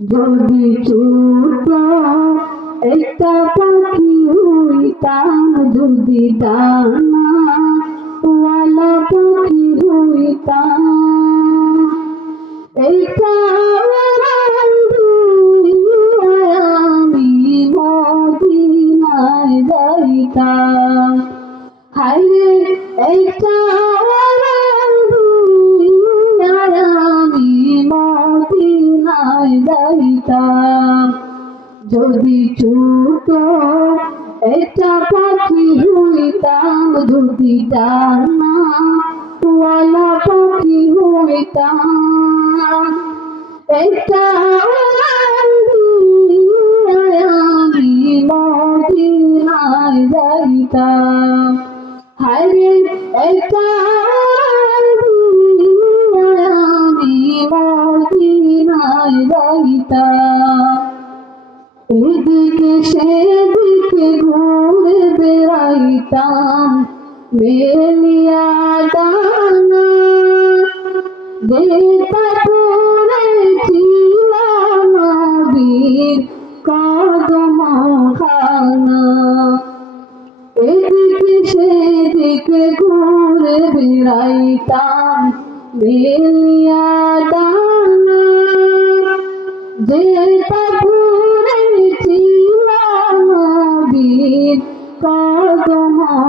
যদি ছোট একটা পাখি হইতাম, যদি ডানা ওয়ালা পাখি হইতাম, এইটা আমি মদিনায় যাইতাম। হায়রে এইটা আমি মদিনায় যাইতাম। যদি ছোট একটা পাখি হইতাম, যদি ডানা ওয়ালা পাখি হইতাম, একটা আমি মদিনায় যাইতাম। হায়রে একটা আমি মদিনায় যাইতাম। এদিকে সেদিকে ঘুরে বেড়াইতাম মেলিয়া ডানা, যেটা পড়েছিল নবীর কদমখানা। এদিকে সেদিকে ঘুরে বেড়াইতাম মেলিয়া ডানা, যেটা পড়েছিল নবীর কদমখানা।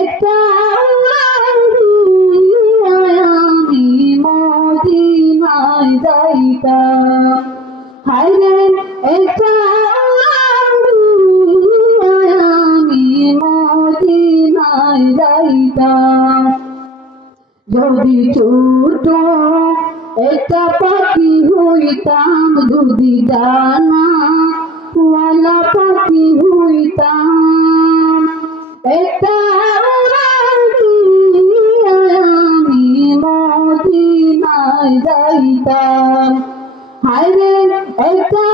একটা আমি মদিনায় যাইতাম। হায়রে একটা আমি মদিনায় যাইতাম। যদি ছোট একটা পাখি হইতাম, যদি ডানা ওয়ালা পাখি হইতাম, একটা আমি মদিনায় যাইতাম। হায়রে একটা